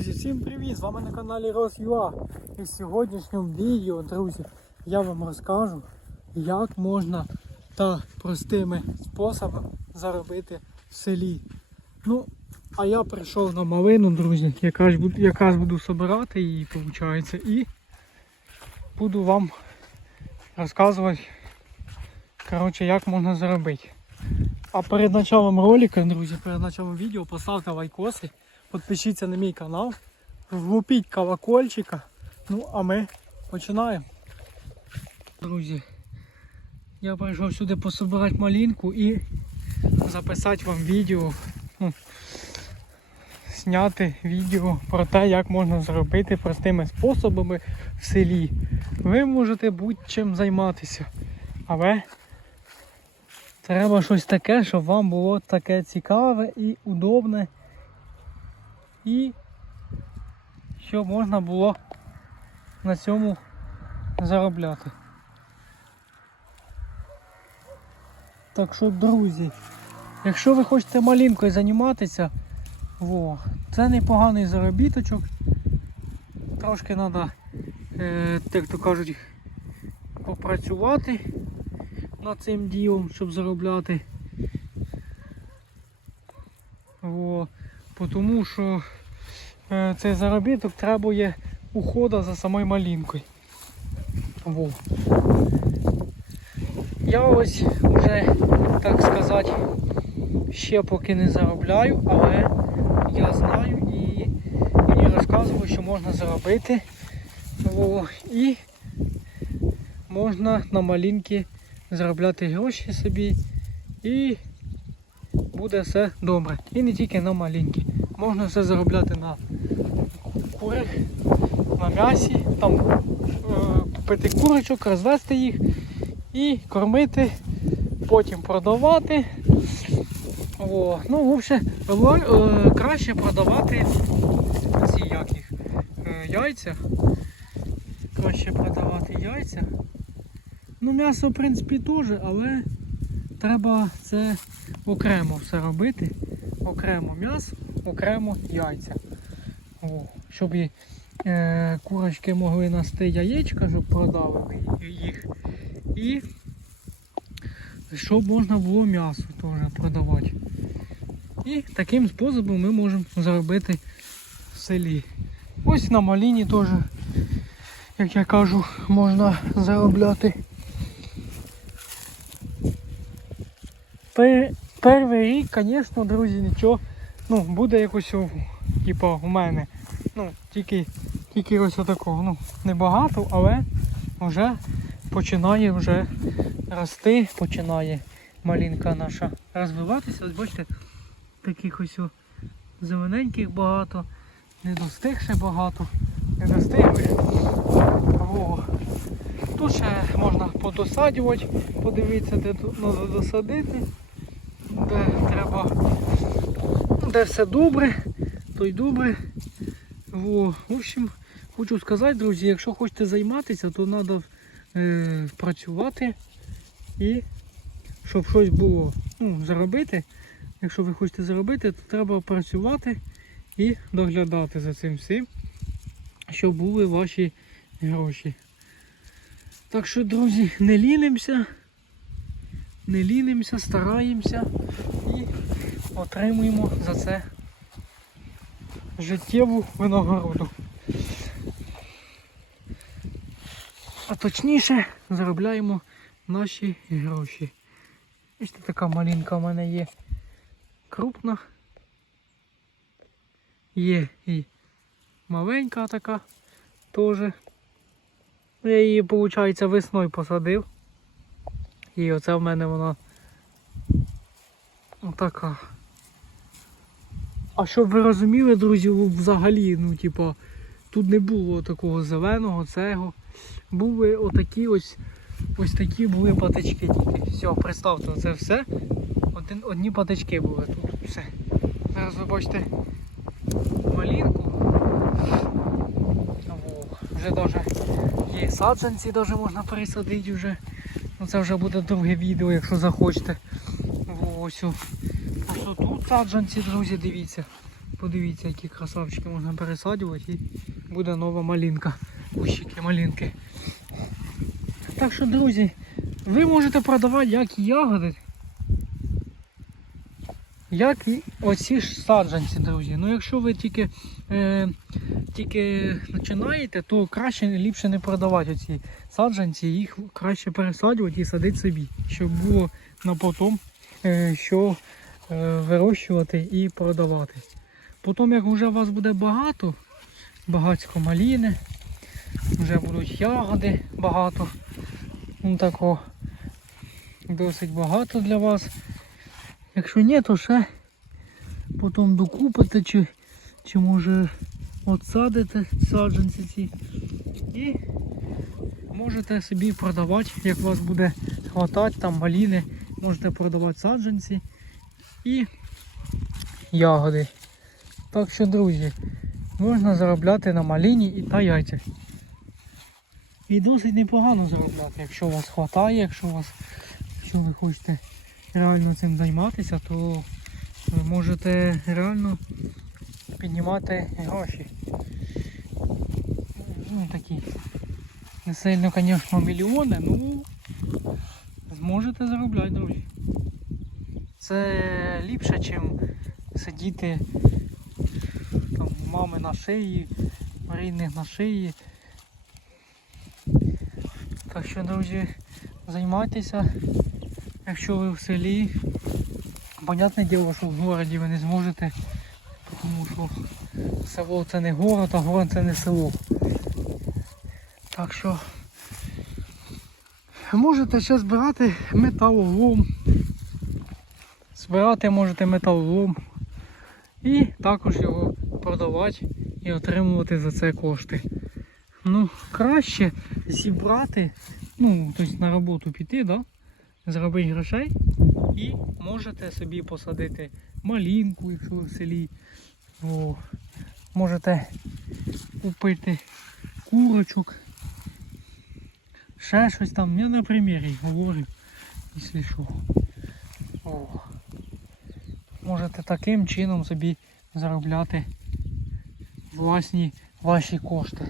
Друзі, всім привіт! З вами на каналі Росюа. І в сьогоднішньому відео, друзі, я вам розкажу, як можна та простими способами заробити в селі. Ну, а я прийшов на малину, друзі, якраз буду, якраз буду собирати її, виходить, і буду вам розказувати, коротше, як можна заробити. А перед началом ролика, друзі, перед началом відео поставте лайкоси, підпишіться на мій канал, влупіть колокольчика. Ну, а ми починаємо. Друзі, я прийшов сюди пособирати малинку і записати вам відео, ну, зняти відео про те, як можна зробити простими способами в селі. Ви можете будь-чим займатися, але Треба щось таке, щоб вам було таке цікаве і удобне. І щоб можна було на цьому заробляти. Так що, друзі, якщо ви хочете малинкою займатися, во, це непоганий заробіточок. Трошки треба, е, як то кажуть, попрацювати над цим ділом, щоб заробляти. О, тому що е, цей заробіток требує уходу за самою малинкою. Во. Я ось вже, так сказати, ще поки не заробляю, але я знаю і мені розказували, що можна заробити. Во. І можна на малинки заробляти гроші собі і буде все добре. І не тільки на маленькі. Можна все заробляти на курах, на м'ясі, там е, купити курочок, розвести їх і кормити, потім продавати. О, ну, в общем, е, краще продавати ці як е, яйця. Краще продавати яйця. Ну, м'ясо, в принципі, теж, але треба це окремо все робити. Окремо м'ясо, окремо яйця. О, щоб і, е, курочки могли нести яєчка, щоб продали їх. І щоб можна було м'ясо теж продавати. І таким способом ми можемо заробити в селі. Ось на маліні теж, як я кажу, можна заробляти. Пер, перший рік, звісно, друзі, нічого. Ну, буде якось у, типу, у мене. Ну, тільки тільки ось такого. Ну, небагато, але вже починає вже рости, починає малинка наша розвиватися. Ось бачите, таких ось зелененьких багато, не достиг багато, не достигли. Тут ще можна подосаджувати, подивитися, де тут треба досадити, де треба, де все добре, то й добре. Во. В общем, хочу сказати, друзі, якщо хочете займатися, то треба е, працювати і щоб щось було ну, заробити. Якщо ви хочете заробити, то треба працювати і доглядати за цим всім, щоб були ваші гроші. Так що, друзі, не лінимося, не лінимося, стараємося отримуємо за це життєву винагороду. А точніше заробляємо наші гроші. Ось така малинка в мене є крупна. Є і маленька така теж. Я її, виходить, весною посадив. І оце в мене вона отака. А щоб ви розуміли, друзі, взагалі, ну, типа, тут не було такого зеленого, цього. Були отакі ось ось такі були патички тільки. Все, представте, це все. Один, одні патички були тут. Все. Зараз ви бачите малинку. Вже навіть є саджанці, навіть можна пересадити вже. Ну Це вже буде друге відео, якщо захочете. Ось, ось тут саджанці, друзі, дивіться. подивіться, які красавчики можна пересаджувати і буде нова малинка. Кущики малинки. Так що, друзі, ви можете продавати як ягоди, як і оці ж саджанці, друзі. Ну якщо ви тільки, е, тільки починаєте, то краще ліпше не продавати оці саджанці, їх краще пересаджувати і садити собі, щоб було на потом, е, що вирощувати і продавати. Потім, як вже у вас буде багато, багатько маліни, вже будуть ягоди багато. Ну тако досить багато для вас. Якщо ні, то ще потім докупите чи, чи може отсадите саджанці ці і можете собі продавати, як вас буде хватати там маліни, можете продавати саджанці і ягоди. Так що, друзі, можна заробляти на маліні і та яйцях. І досить непогано заробляти, якщо у вас хватає, якщо у вас, якщо ви хочете реально цим займатися, то ви можете реально піднімати гроші. Ну такі. Не сильно, звісно, мільйони, ну зможете заробляти, друзі. Це ліпше, ніж сидіти там, мами на шиї, у рідних на шиї. Так що, друзі, займайтеся, якщо ви в селі. Понятне діло, що в городі ви не зможете, тому що село це не город, а город це не село. Так що можете ще збирати металолом. Збирати можете металолом і також його продавати і отримувати за це кошти. Ну, краще зібрати, ну, тобто на роботу піти, да? зробити грошей і можете собі посадити малинку, якщо ви в селі. О, можете купити курочок. Ще щось там. Я на примірі говорю, якщо що. О. Можете таким чином собі заробляти власні ваші кошти.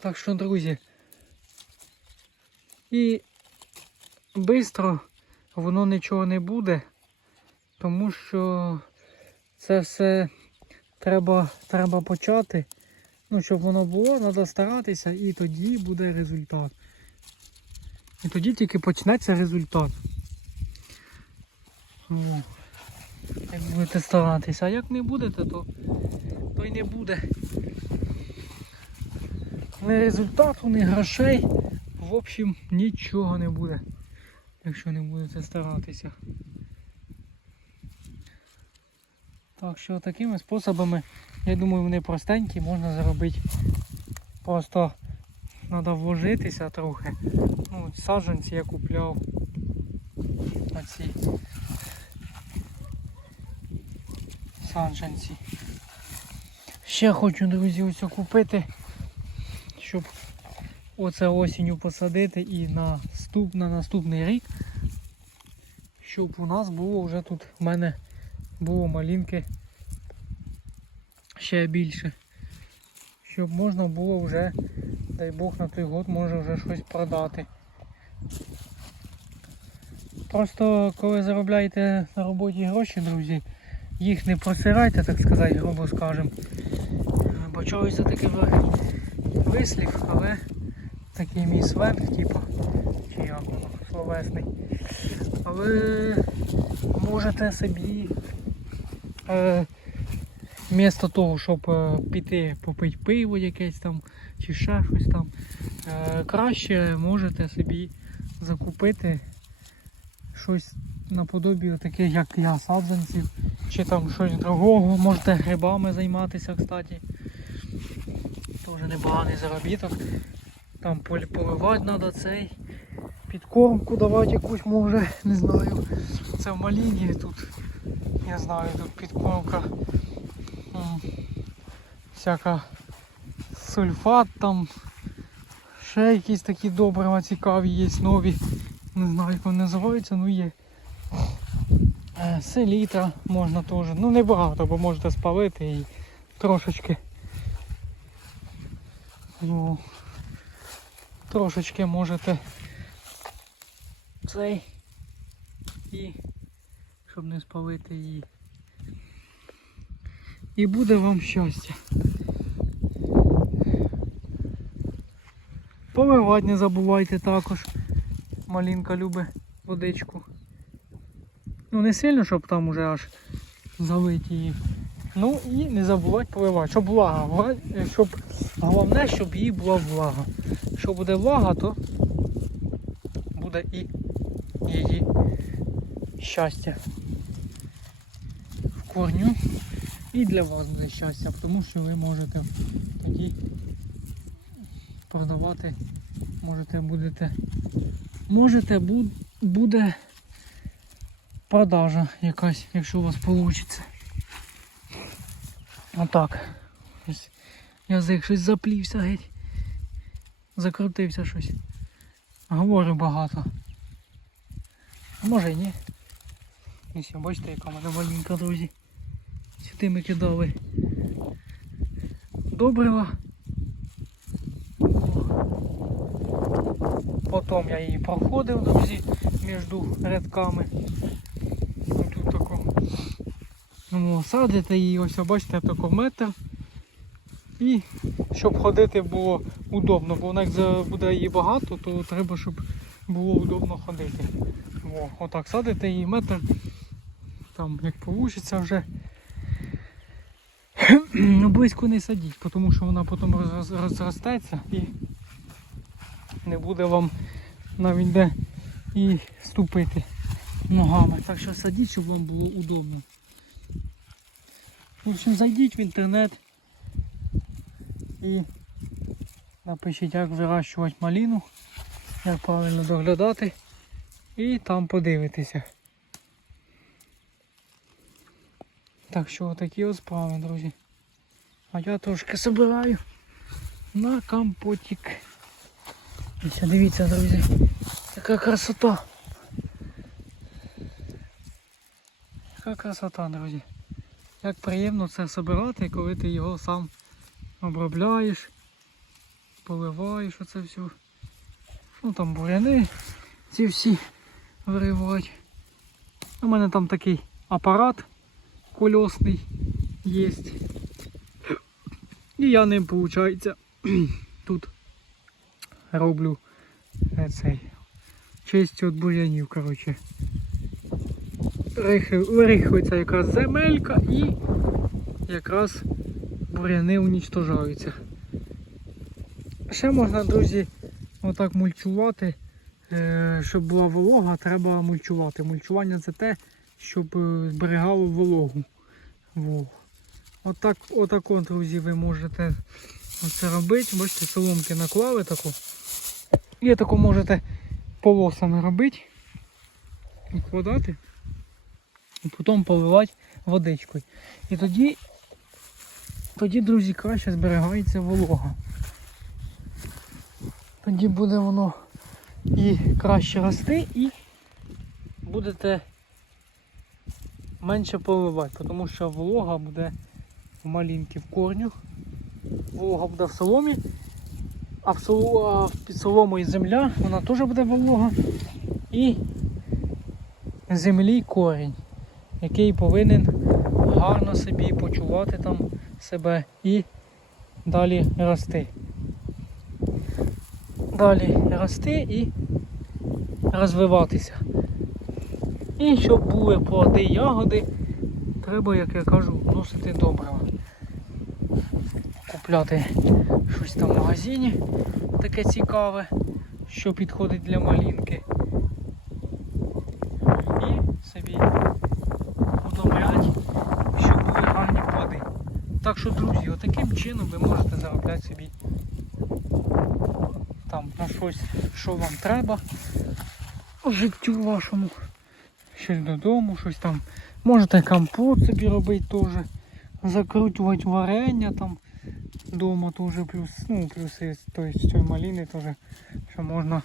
Так що, друзі, і швидко воно нічого не буде, тому що це все треба, треба почати. Ну, щоб воно було, треба старатися і тоді буде результат. І тоді тільки почнеться результат. Як будете старатися, а як не будете, то, то й не буде. Не результату, ні грошей. В общем, нічого не буде, якщо не будете старатися. Так що такими способами, я думаю, вони простенькі, можна заробити. Просто треба вложитися трохи. Ну, саджанці я купляв. Оці саджанці. Ще хочу, друзі, ось купити, щоб оце осінню посадити і на, на наступний рік, щоб у нас було вже тут в мене було малинки ще більше. Щоб можна було вже, дай Бог на той год може вже щось продати. Просто коли заробляєте на роботі гроші, друзі, їх не просирайте, так сказати, грубо скажем. Бо чогось це такий вислів, але такий мій сленг, типу, чи як воно, словесний. Але можете собі е, вмісто того, щоб е, піти попити пиво якесь там, чи ще щось там, е, краще можете собі закупити щось наподобі таких, як я, саджанців, чи там щось другого, можете грибами займатися, кстати. Теж непоганий заробіток. Там поливати треба цей. Підкормку давати якусь може, не знаю. Це в Маліні тут, я знаю, тут підкормка. Всяка сульфат там. Ще якісь такі добрива цікаві є нові. Не знаю, як вони називаються, ну є. Е, Селітра можна теж. Ну не багато, бо можете спалити і трошечки. Ну, трошечки можете цей і щоб не спалити її. І буде вам щастя. Поливати не забувайте також. Малінка любить водичку. Ну не сильно, щоб там уже аж залити її. Ну і не забувати поливати, щоб влага, вла- е, щоб головне, щоб їй була влага. Якщо буде влага, то буде і її щастя в корню. І для вас буде щастя, тому що ви можете тоді продавати, можете будете, можете буде продажа якась, якщо у вас вийде. Отак. Ось Язик щось заплівся геть. Закрутився щось. Говорю багато. А може і ні. Ось бачите, яка в мене маленька, друзі. Сюди ми кидали добрива. Потім я її проходив, друзі, між рядками. Ну, садите її, ось бачите, тако метр. І щоб ходити було удобно, бо вона як буде її багато, то треба, щоб було удобно ходити. Во, отак садите її метр. Там як вийде вже. Ну, близько не садіть, тому що вона потім роз- розростеться і не буде вам навіть де і ступити ногами. Так що садіть, щоб вам було удобно. В общем, зайдіть в інтернет і напишіть, як вирощувати маліну, як правильно доглядати. І там подивитися. Так що такі ось справи, друзі. А я трошки собираю на компотик. Ось дивіться, друзі, яка красота. Яка красота, друзі. Як приємно це збирати, коли ти його сам обробляєш, поливаєш оце все. Ну там буряни ці всі виривати. У мене там такий апарат кольосний є. І я ним, виходить, тут роблю е, цей чистю від бур'янів, коротше. Вирихується якраз земелька і якраз бур'яни унічтожаються. Ще можна, друзі, отак мульчувати. Е, Щоб була волога, треба мульчувати. Мульчування це те, щоб е, зберігало вологу. Во. Отак, отак, от, друзі, ви можете це робити. Бачите, соломки наклали таку. І таку можете полосами робити, вкладати, і потім поливати водичкою. І тоді, тоді, друзі, краще зберігається волога. Тоді буде воно і краще рости, і будете менше поливати, тому що волога буде в малінки в корню, волога буде в соломі, а в соло, під соломою земля, вона теж буде волога. І землі корінь, який повинен гарно собі почувати там себе і далі рости. Далі рости і розвиватися. І щоб були плоди ягоди, треба, як я кажу, вносити добрива. Купляти щось там в магазині таке цікаве, що підходить для малинки. І собі удобрять, щоб були гарні плоди. Так що, друзі, отаким чином ви можете заробляти собі там на щось, що вам треба в життю вашому. Щось додому, щось там. Можете компот собі робити теж. Закручувати варення там вдома теж плюс. Ну, плюси тобто, з цієї малини теж, що можна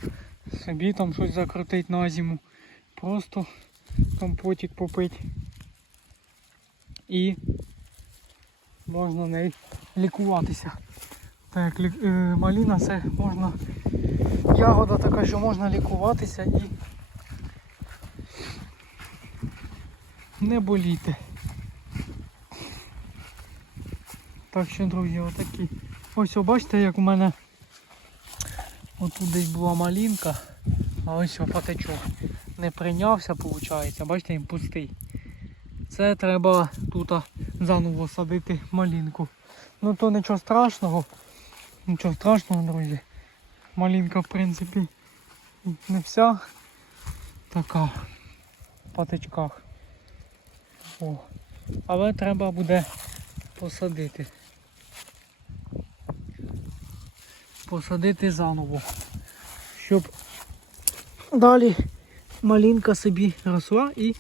собі там щось закрутити на зиму. Просто компотик попити. І можна нею лікуватися. Так як е, маліна це можна. Ягода така, що можна лікуватися і не боліти. Так що, друзі, отакі. Ось бачите, як у мене отут десь була малінка, а ось о, патичок не прийнявся, виходить. Бачите, він пустий. Це треба тут заново садити малінку. Ну то нічого страшного. Нічого страшного, друзі. Малінка, в принципі, не вся така в патичках. О. Але треба буде посадити. Посадити заново. Щоб далі малінка собі росла і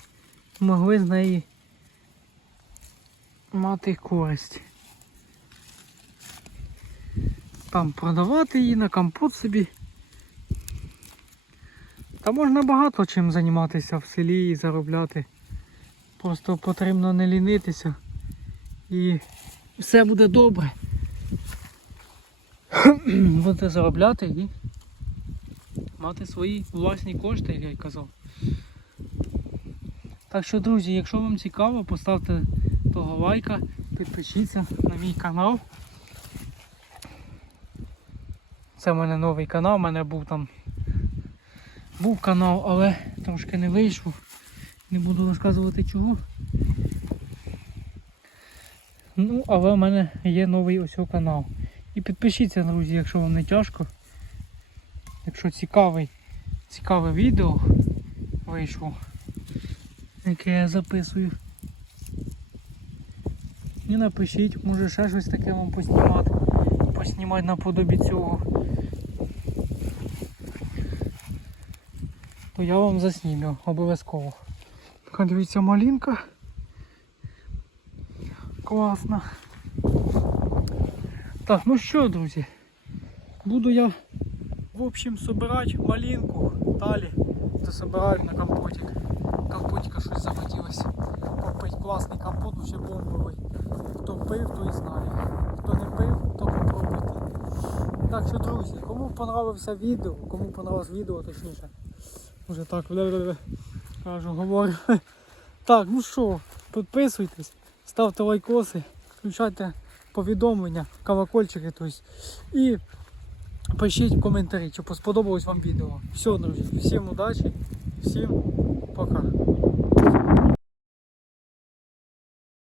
могли з неї мати користь. Там продавати її на компот собі. Та можна багато чим займатися в селі і заробляти. Просто потрібно не лінитися і все буде добре. Будете заробляти і мати свої власні кошти, як я й казав. Так що, друзі, якщо вам цікаво, поставте того лайка, підпишіться на мій канал. Це в мене новий канал, у мене був там був канал, але трошки не вийшов. Не буду розказувати чого. Ну, але в мене є новий ось канал. І підпишіться, друзі, якщо вам не тяжко. Якщо цікавий, цікаве відео вийшло, яке я записую. І напишіть, може ще щось таке вам поснімати. Поснімати наподобі цього. То я вам заснімлю обов'язково. Така дивіться малинка. Класна. Так, ну що, друзі, буду я в общем собирати малинку. Далі засобираю на компотик. Компотика щось захотілося. Попити Класний компот, ще бомбовий. Хто пив, той знає. Хто не пив, то попробуйте. Так що, друзі, кому понравився відео, кому понравилось відео, точніше. Уже так кажу, говорю. Так, ну що, підписуйтесь, ставте лайкоси, включайте повідомлення, колокольчики, тобто, і пишіть коментарі, чи сподобалось вам відео. Все, друзі, всім удачі, всім пока.